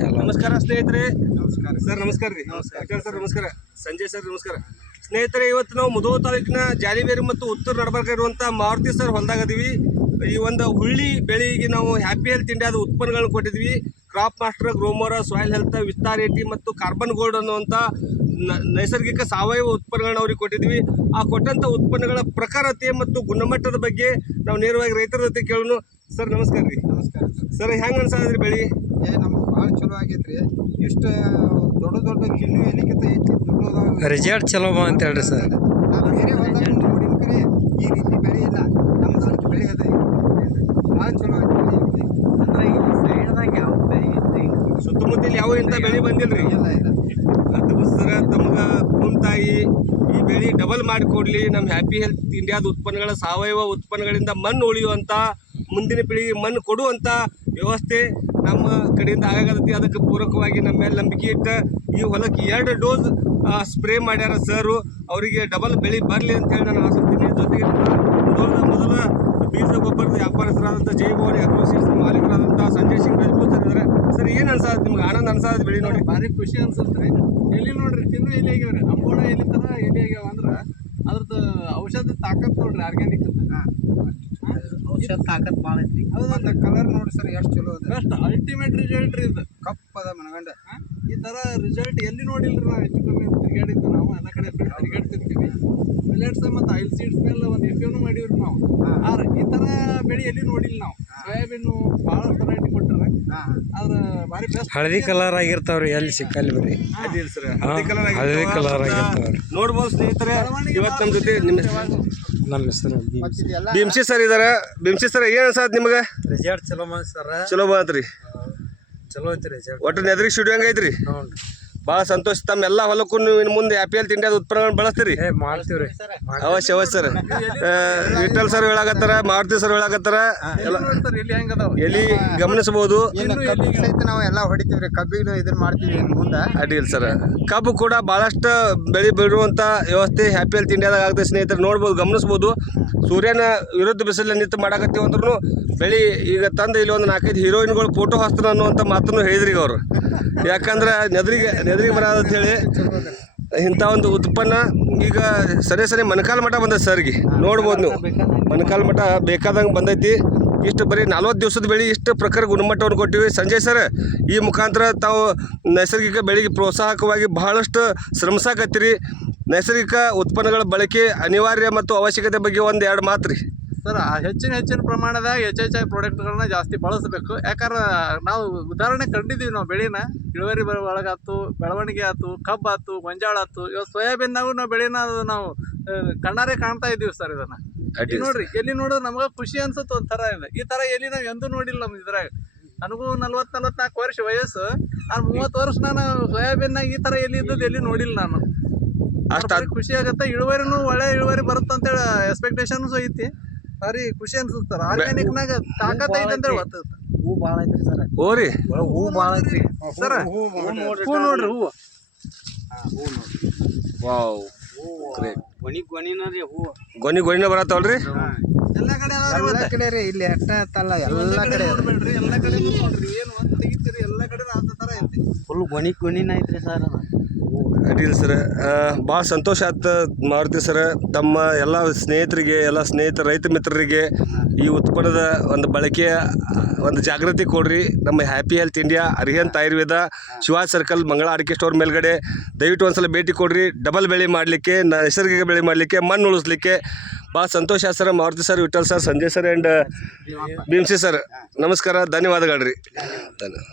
ನಮಸ್ಕಾರ ಸ್ನೇಹಿತರೆ. ನಮಸ್ಕಾರ ಸರ್ ನಮಸ್ಕಾರ ರೀ. ಸರ್ ನಮಸ್ಕಾರ. ಸಂಜಯ್ ಸರ್ ನಮಸ್ಕಾರ. ಸ್ನೇಹಿತರೆ, ಇವತ್ತು ನಾವು ಮುಧೋಳ ತಾಲೂಕಿನ ಜಾಲಿಬೇರಿ ಮತ್ತು ಉತ್ತರ ನಡಬರ್ಕ ಇರುವಂಥ ಮಾರುತಿ ಸರ್ ಹೊಲದಾಗದೀವಿ. ಈ ಒಂದು ಹುಳ್ಳಿ ಬೆಳೆಗೆ ನಾವು ಹ್ಯಾಪಿ ಹೆಲ್ತ್ ಇಂಡಿಯಾದ ಉತ್ಪನ್ನಗಳನ್ನು ಕೊಟ್ಟಿದ್ವಿ. Crop master, ಗ್ರೋಮೋರ, soil health, Vistar 80 ಮತ್ತು ಕಾರ್ಬನ್ ಗೋಲ್ಡ್ ಅನ್ನುವಂಥ ನೈಸರ್ಗಿಕ ಸಾವಯವ ಉತ್ಪನ್ನಗಳನ್ನ ಅವ್ರಿಗೆ ಕೊಟ್ಟಿದ್ವಿ. ಆ ಕೊಟ್ಟಂಥ ಉತ್ಪನ್ನಗಳ ಪ್ರಖರತೆ ಮತ್ತು ಗುಣಮಟ್ಟದ ಬಗ್ಗೆ ನಾವು ನೇರವಾಗಿ ರೈತರ ಜೊತೆ ಕೇಳೋಣ. ಸರ್ ನಮಸ್ಕಾರ ರೀ. ನಮಸ್ಕಾರ ಸರ್, ಹೆಂಗೆ ಅನ್ಸಾದ್ರಿ ಬೆಳೆ? ನಮಗೆ ಭಾಳ ಚಲೋ ಆಗೈತ್ರಿ. ಇಷ್ಟು ದೊಡ್ಡ ದೊಡ್ಡ ಕಿನ್ನು ಎಲ್ಲಿಕ್ಕಿಂತ ಹೆಚ್ಚಿನ ದುಡ್ಡು ಅದಾವ. ರಿಸಲ್ಟ್ ಚಲೋ ಬಾ ಅಂತ ಹೇಳ್ರಿ ಸರ್. ನಾವು ಬೇರೆ ಹೊಲದಾಗ ನೋಡಿನ ಕರೆ ಈ ರೀತಿ ಬೆಳೆ ಇಲ್ಲ, ನಮ್ದು ಅಷ್ಟು ಬೆಳೆ ಅದ. ಭಾಳ ಚಲೋ ಆಗೈತಿ. ಅಂದ್ರೆ ಈ ಸೈಡ್ದಾಗ ಯಾವ ಬೆಳೆ ಇಲ್ರಿ, ಸುತ್ತಮುತ್ತಲು ಯಾವ ಇಂಥ ಬೆಳೆ ಬಂದಿಲ್ರಿ. ಇಲ್ಲ ಇಲ್ಲ ಅದಕ್ಕೋಸ್ಕರ ತಮಗೆ ಭೂಮಿ ತಾಯಿ ಈ ಬೆಳೆ ಡಬಲ್ ಮಾಡಿಕೊಡ್ಲಿ. ನಮ್ಮ ಹ್ಯಾಪಿ ಹೆಲ್ತ್ ಇಂಡಿಯಾದ ಉತ್ಪನ್ನಗಳ ಸಾವಯವ ಉತ್ಪನ್ನಗಳಿಂದ ಮಣ್ಣು ಉಳಿಯುವಂಥ, ಮುಂದಿನ ಪೀಳಿಗೆ ಮಣ್ಣು ಕೊಡುವಂಥ ವ್ಯವಸ್ಥೆ ನಮ್ಮ ಕಡೆಯಿಂದ ಆಗತೈತಿ. ಅದಕ್ಕೆ ಪೂರಕವಾಗಿ ನಮ್ಮ ಮೇಲೆ ನಂಬಿಕೆ ಇಟ್ಟು ಈ ಹೊಲಕ್ಕೆ 2 ಡೋಸ್ ಸ್ಪ್ರೇ ಮಾಡ್ಯಾರ ಸರು. ಅವರಿಗೆ ಡಬಲ್ ಬೆಳೆ ಬರಲಿ ಅಂತೇಳಿ ನಾನು ಆಸಕ್ತೀನಿ. ಜೊತೆಗೆ ಮೊದಲ ಬೀಜ ಗೊಬ್ಬರದ ವ್ಯಾಪಾರಸ್ಥರಾದಂಥ ಜೈಭವಾನಿ ಅಗ್ರೋಸಿಡ್ಸ್ ಮಾಲೀಕರಾದಂಥ ಸಂಜಯ್ ಸಿಂಗ್ ರಜಪೂತ್ ಸರ್ ಇದ್ದಾರೆ. ಸರ್, ಏನು ಅನ್ಸಾದ ನಿಮ್ಗೆ? ಆನಂದ ಅನ್ಸಾದ ಬೆಳೆ ನೋಡಿ? ಭಾರಿ ಖುಷಿ ಅನ್ಸುತ್ತೆ. ಎಲ್ಲಿ ನೋಡ್ರಿ ತಿನ್ನು ಎಲ್ಲಿ ಆಗ್ಯಾವ್ರಿ, ಅಂಬೋಣ ಎಲ್ಲಿ ಥರ ಎಲ್ಲಿ ಆಗ್ಯಾವ ಅಂದ್ರೆ ಅದ್ರದ್ದು ಔಷಧ ತಾಕತ್ ನೋಡ್ರಿ, ಆರ್ಗ್ಯಾನಿಕ್ ಔಷಧ ತಾಕತ್ ಭಾಳ ಐತ್ರಿ. ಅದು ಕಲರ್ ನೋಡಿ ಸರ್ ಎಷ್ಟು ಚಲೋ ಅದ. ಬೆಸ್ಟ್ ಅಲ್ಟಿಮೇಟ್ ರಿಸಲ್ಟ್ ರೀ ಇದು. ಕಪ್ಪದ ಮನಗಂಡ. ಈ ಥರ ರಿಸಲ್ಟ್ ಎಲ್ಲಿ ನೋಡಿಲ್ರಿ. ನಾವು ಹೆಚ್ಚು ಕಮ್ಮಿ ತಿರುಗಾಡಿದ್ದು, ನಾವು ಎಲ್ಲ ಕಡೆ ತಿರುಗಾಡ್ತಿರ್ತೀವಿ. ಮಿಲೆಟ್ಸ್ ಮತ್ತು ಆಯಿಲ್ ಸೀಡ್ಸ್ ಮೇಲೆ ಒಂದು ಎಫ್ಎನು ಮಾಡೀವ್ರಿ ನಾವು. ಆದ್ರೆ ಈ ಥರ ಬೆಳೆ ಎಲ್ಲಿ ನೋಡಿಲ್ಲ ನಾವು. ಸೋಯಾಬೀನು ಭಾಳ ವೆರೈಟಿ ಕೊಟ್ಟರೆ, ಆದ್ರೆ ಭಾರಿ ಬೆಸ್ಟ್. ಹಳದಿ ಕಲರ್ ಆಗಿರ್ತಾವ್ರಿ, ಎಲ್ಲಿ ಸಿಕ್ಕಲ್ಲಿ ಬರೀ ಅದಿಲ್ಲ ಸರ್, ಹಳದಿ ಕಲರ್ ಆಗಿರ್ತಾವ್ರಿ. ನೋಡ್ಬೋದು ಸ್ನೇಹಿತರೆ. ಇವತ್ತು ನಮ್ಮ ಜೊತೆ ನಮ್ಮ ಹೆಸರು ಭೀಮ್ಸಿ ಸರ್ ಇದಾರೆ. ಭೀಮ್ಸಿ ಸರ್, ಏನು ಅನ್ಸಾದ್ ನಿಮ್ಗೆ? ರಿಸಲ್ಟ್ ಚಲೋ ಸರ್, ಚಲೋ ಬಂತ್ರಿ. ಚಲೋ ಐತಿ ರಿಸಲ್ಟ್. ಒಟ್ಟು ನೆದ್ರಿಗೆ ಸ್ಟುಡಿಯೋ ಹಂಗೈತ್ರಿ. ಭಾಳ ಸಂತೋಷ. ತಮ್ಮ ಎಲ್ಲ ಹೊಲಕ್ಕೂ ನೀವು ಇನ್ನು ಮುಂದೆ ಹ್ಯಾಪಿ ಹೆಲ್ತ್ ಇಂಡಿಯಾದ ಉತ್ಪನ್ನಗಳನ್ನು ಬಳಸ್ತೀರಿ? ಮಾಡ್ತೀವ್ರಿ, ಅವಶ್ಯ ಸರ್. ವಿಠಲ್ ಸರ್ ಹೇಳಾಕತ್ತಾರ, ಮಾರುತಿ ಸರ್ ಹೇಳಾಕತ್ತಾರ, ಎಲ್ಲಿ ಗಮನಿಸಬಹುದು. ಸಹಿತ ನಾವು ಎಲ್ಲ ಹೊಡಿತೀವ್ರಿ, ಕಬ್ಬಿಗೂ ಇದನ್ನ ಮಾಡ್ತೀವಿ ಇನ್ನು ಮುಂದೆ. ಅಡ್ಡಿಲ್ಲ ಸರ್. ಕಬ್ಬು ಕೂಡ ಭಾಳಷ್ಟು ಬೆಳೆ ಬಿಡುವಂಥ ವ್ಯವಸ್ಥೆ ಹ್ಯಾಪಿ ಹೆಲ್ತ್ ಇಂಡಿಯಾದಾಗ ಆಗ್ತದೆ ಸ್ನೇಹಿತರೆ. ನೋಡ್ಬೋದು, ಗಮನಿಸ್ಬೋದು. ಸೂರ್ಯನ ವಿರುದ್ಧ ಬಿಸಿಲು ನಿಂತು ಮಾಡಾಕತ್ತೀವಿ ಅಂದ್ರೂ ಬೆಳೆ ಈಗ ತಂದು ಇಲ್ಲಿ ಒಂದು 4-5 ಹೀರೋಯಿನ್ಗಳು ಫೋಟೋ ಹಾಸ್ತಾನ ಅನ್ನುವಂಥ ಮಾತನ್ನು ಹೇಳಿದ್ರಿ ಅವರು. ಯಾಕಂದ್ರೆ ನೆದ್ರಿಗೆ ಬರೋದು ಅಂತೇಳಿ ಇಂಥ ಒಂದು ಉತ್ಪನ್ನ ಈಗ ಸರಿ ಮಣಕಾಲ ಮಠ ಬಂದೈತೆ ಸರ್ಗೆ. ನೋಡ್ಬೋದು ನೀವು, ಮಣಕಾಲ ಮಠ ಬೇಕಾದಂಗೆ ಬಂದೈತಿ. ಇಷ್ಟು ಬರೀ 40 ದಿವಸದ ಬೆಳೆ, ಇಷ್ಟು ಪ್ರಖರ ಗುಣಮಟ್ಟವನ್ನು ಕೊಟ್ಟಿವಿ. ಸಂಜಯ್ ಸರ್, ಈ ಮುಖಾಂತರ ತಾವು ನೈಸರ್ಗಿಕ ಬೆಳೆಗೆ ಪ್ರೋತ್ಸಾಹಕವಾಗಿ ಬಹಳಷ್ಟು ಶ್ರಮಿಸಾಕತ್ತೀರಿ. ನೈಸರ್ಗಿಕ ಉತ್ಪನ್ನಗಳ ಬಳಕೆ ಅನಿವಾರ್ಯ ಮತ್ತು ಅವಶ್ಯಕತೆ ಬಗ್ಗೆ 1-2 ಮಾತು ರೀ ಸರ್. ಹೆಚ್ಚಿನ ಪ್ರಮಾಣದಾಗ ಹೆಚ್ಚೆಚ್ಚ ಪ್ರಾಡಕ್ಟ್ಗಳನ್ನ ಜಾಸ್ತಿ ಬಳಸಬೇಕು. ಯಾಕಂದ್ರೆ ನಾವು ಉದಾಹರಣೆ ಕಂಡಿದ್ದೀವಿ. ನಾವು ಬೆಳೆನ ಇಳುವರಿ ಒಳಗಾತು, ಬೆಳವಣಿಗೆ ಆಯ್ತು, ಕಬ್ಬು ಆಯ್ತು, ಗೊಂಜಾಳ ಆಯ್ತು. ಇವತ್ತು ಸೋಯಾಬೀನ್ನಾಗೂ ನಾವು ಬೆಳೆನ ನಾವು ಕಣ್ಣಾರೆ ಕಾಣ್ತಾ ಇದ್ದೀವಿ ಸರ್. ಇದನ್ನು ನೋಡ್ರಿ, ಎಲ್ಲಿ ನೋಡೋದು ನಮ್ಗೆ ಖುಷಿ ಅನ್ಸುತ್ತೆ ಒಂಥರ. ಇದೆ ಈ ಥರ ಎಲ್ಲಿ ನಾವು ಎಂದೂ ನೋಡಿಲ್ಲ ನಮ್ಮ ಇದ್ರಾಗ. ನನಗೂ 40-44 ವರ್ಷ ವಯಸ್ಸು. 30 ವರ್ಷ ನಾನು ಸೋಯಾಬೀನ್ನಾಗ ಈ ಥರ ಎಲ್ಲಿ ಇದ್ದದ್ದು ಎಲ್ಲಿ ನೋಡಿಲ್ಲ ನಾನು. ಅಷ್ಟು ಖುಷಿ ಆಗುತ್ತೆ. ಇಳುವರಿನೂ ಒಳ್ಳೆ ಇಳುವರಿ ಬರುತ್ತೆ ಅಂತೇಳಿ ಎಕ್ಸ್ಪೆಕ್ಟೇಷನ್ಸು ಐತಿ. ಭಾರಿ ಖುಷಿ ಅನ್ಸುತ್ತೆ ಸರ್. ಆರ್ಗ್ಯಾನಿಕ್ನಾಗ ತಾಕತ್ ಐತೆ ಅಂತೇಳಿ ಗೊತ್ತೈತೆ. ಹೂ ಭಾಳ ಐತ್ರಿ ಸರ್. ಓರಿ ಹೂ ಭಾಳ ಐತ್ರಿ ಸರ್. ಹೂ ನೋಡ್ರಿ, ಹೂವು ವಾವ್, ಗೊಣಿನ ರೀ ಹೂ. ಗೊನಿನ ಬರತ್ತವಲ್ರಿ. ಎಲ್ಲ ಕಡೆ ಎಲ್ಲ ಕಡೆ ರೀ, ಇಲ್ಲಿ ಅಟ್ಟ ಅತ್ತಲ್ಲ, ಎಲ್ಲ ಕಡೆ ನೋಡ್ಬೇಡ್ರಿ, ಎಲ್ಲ ಕಡೆ ನೋಡ್ರಿ. ಏನು ಒಂದು ತೆಗಿತೀರಿ, ಎಲ್ಲ ಕಡೆ ಅದ ಥರ ಐತಿ. ಫುಲ್ ಗೊಣಿನ ಐತ್ರಿ ಸರ್. ಅಡ್ಡಿಲ್ಲ ಸರ್. ಭಾಳ ಸಂತೋಷ ಆಯ್ತು ಮಾರುತಿ ಸರ್. ತಮ್ಮ ಎಲ್ಲ ಸ್ನೇಹಿತರಿಗೆ, ಎಲ್ಲ ರೈತ ಮಿತ್ರರಿಗೆ ಈ ಉತ್ಪನ್ನದ ಒಂದು ಬಳಕೆಯ ಒಂದು ಜಾಗೃತಿ ಕೊಡ್ರಿ. ನಮ್ಮ happy health India, Arihant Ayurveda, Shivaj circle, Mangala ಅಡಿಕೆ ಸ್ಟೋರ್ ಮೇಲ್ಗಡೆ ದಯವಿಟ್ಟು ಒಂದ್ಸಲ ಭೇಟಿ ಕೊಡ್ರಿ. ಡಬಲ್ ಬೆಳೆ ಮಾಡಲಿಕ್ಕೆ, ನೈಸರ್ಗಿಕ ಬೆಳೆ ಮಾಡಲಿಕ್ಕೆ, ಮಣ್ಣು ಉಳಿಸ್ಲಿಕ್ಕೆ. ಭಾಳ ಸಂತೋಷ sir. Maruti sir, Vittal sir, Sanjay sir and Bhimsi sir, ನಮಸ್ಕಾರ, ಧನ್ಯವಾದಗಳು ರೀ.